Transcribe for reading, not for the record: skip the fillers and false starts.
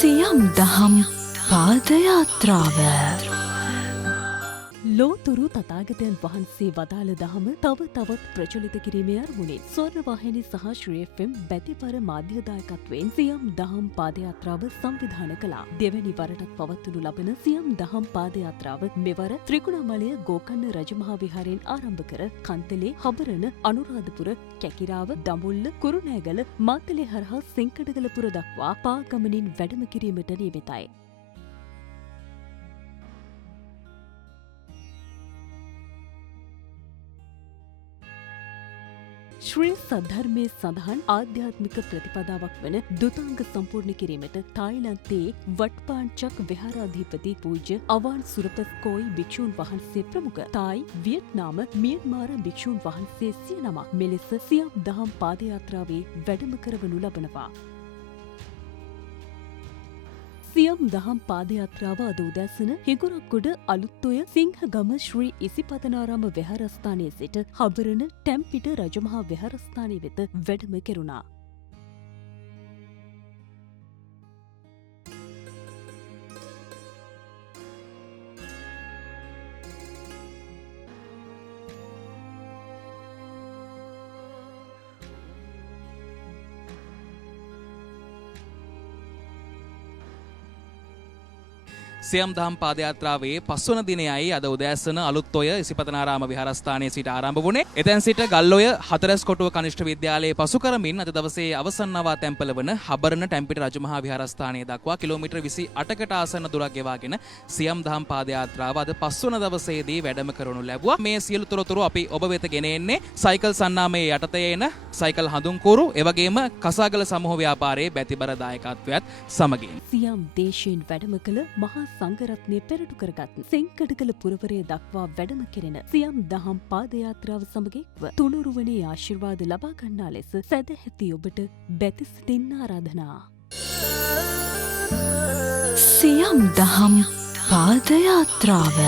සියම් දහම් පාදයාත්‍රාව ලෝතුරු තථාගතයන් වහන්සේ වදාළ දහම තව තවත් ප්‍රචලිත කිරීමේ අරමුණින් ස්වර්ණවාහිනී සහ ශ්‍රී FM බැතිපර මාධ්‍ය දායකත්වයෙන් සියම් දහම් පාදයාත්‍රාව සංවිධානය කළා. දෙවැනි වරටත් පවත්වනු ලබන සියම් දහම් පාදයාත්‍රාව මෙවර ත්‍රිකුණාමලය ගෝකර්ණ රජමහා විහාරයෙන් ආරම්භ කර කන්තලේ, හබරණ, අනුරාධපුර, කැකිරාව, දඹුල්ල, කුරුණෑගල, මාතලේ හරහා සෙංකඩගලපුර දක්වා පාගමනින් වැඩම කිරීමට නියමිතයි. ශ්‍රී සද්ධර්මයේ සඳහන් ආධ්‍යාත්මික ප්‍රතිපදාවක් වන දුතාංග සම්පූර්ණ කිරීමට තායිලන්තයේ වට්පාන්චක් විහාරාධිපති පූජ්‍ය අවාන් සුරපස්කෝයි භික්ෂූන් වහන්සේ ප්‍රමුඛ තායි, වියට්නාම, මියන්මාර භික්ෂූන් වහන්සේ 9 මෙලෙස සියම් දහම් පාදයාත්‍රාවේ වැඩම කරවනු ලබනවා. සියම් දහම් පාදයාත්‍රාව අද උදැසන හිඟුරක්ගොඩ අලුත්ඔය සිංහගම ශ්‍රී ඉසිපතනාරාම විහාරස්ථානයේ සිට හබරණ ටැම්පිට රජමහා විහාරස්ථානය වෙත වැඩම කෙරුණා. සියම් දහම් පාදයාත්‍රාවේ 5 වන දිනයයි අද උදෑසන අලුත්ඔය ඉසිපතනාරාම විහාරස්ථානයේ සිට ආරම්භ වුණේ. එතෙන් සිට ගල්ඔය හතරැස් කොටුව කනිෂ්ඨ විද්‍යාලයේ පසු කරමින් අද දවසේ අවසන් නවා තැන්පල වන හබරණ ටැම්පිට රජමහා විහාරස්ථානයේ දක්වා කිලෝමීටර් 28කට ආසන්න දුරක් ගෙවාගෙන සියම් දහම් පාදයාත්‍රාව අද 5 වන දවසේදී වැඩම කරනු ලැබුවා. මේ සියලු තොරතුරු අපි ඔබ වෙත ගෙන එන්නේ සයිකල් සන්නාමයේ යටතේ එන සයිකල් හඳුන්කෝරු එවැගේම කසාගල සමූහ ව්‍යාපාරයේ බැතිබර දායකත්වයත් සමගින්. සියම් දේශයෙන් වැඩම කළ මහා සංඝරත්නය පෙරටු කරගත් සෙංකඩගල පුරවරය දක්වා වැඩම කෙරෙන සියම් දහම් පාදයාත්‍රාව සමග තුනුරුවනේ ආශිර්වාද ලබා ගන්නා ලෙස සැදැහැති ඔබට බැතිසිටින් ආරාධනා. සියම් දහම් පාදයාත්‍රාව